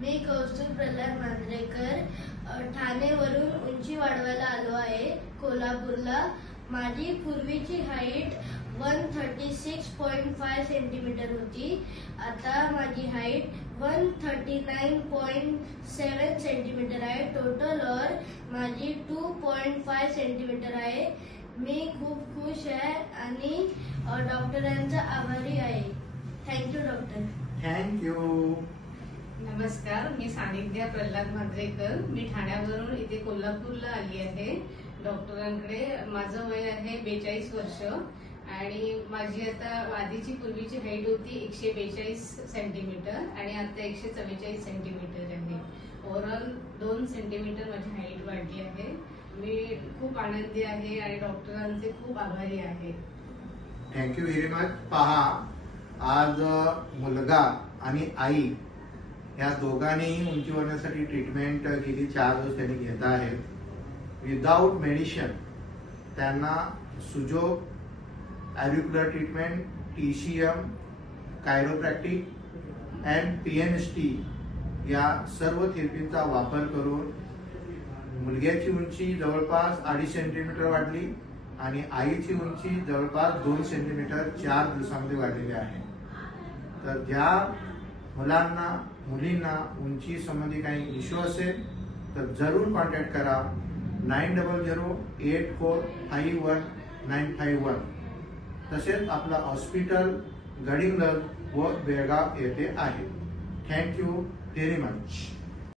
मी कौस्तुभ प्रल्हाद मांजरेकर ठाणेवरून उंची वाढवायला आलो आहे कोल्हापूरला। माझी पूर्वीची हाईट 136.5 सेंटीमीटर होती। आता माझी हाईट 139.7 सेंटीमीटर आहे। टोटल और माझी 2.5 सेंटीमीटर आहे। मी खूप खुश आहे आणि डॉक्टरांचा आभारी आहे। Thank you doctor. थँक्यू। नमस्कार, मी सानिध्या प्रल्हाद मांजरेकर। मी ठाण्यावरून इथे कोल्हापूरला आली आहे डॉक्टरांकडे। माझं वय आहे 42 वर्ष आणि माझी आता आधीची पूर्वीची हाईट होती 142 सेंटीमीटर आणि आता 144 सेंटीमीटर आहे। ओव्हरऑल 2 सेंटीमीटर माझी हाईट वाढली आहे। मी खूप आनंदी आहे आणि डॉक्टरांचे खूप आभारी आहे। Thank you very much. पहा, आज मुलगा आणि आई या दोघांनी उंची वाढवण्यासाठी ट्रीटमेंट गेली 4 दिवस त्यांनी घेत आहेत। विदाउट मेडिसिन त्यांना सुजोग, ॲरिक्युलर ट्रीटमेंट, TCM, कायरोप्रॅक्टिक अँड PNST या सर्व थेरपींचा वापर करून मुलग्याची उंची जवळपास 2.5 सेंटीमीटर वाढली आणि आईची उंची जवळपास 2 सेंटीमीटर 4 दिवसांमध्ये वाढलेली आहे। तर ज्या मुलांना मुलींना उंची संबंधी काही इश्यू असेल तर जरूर कॉन्टॅक्ट करा 9008451951। तसेच आपला हॉस्पिटल गडिंग्लज व बेळगाव येथे आहे। Thank you very much.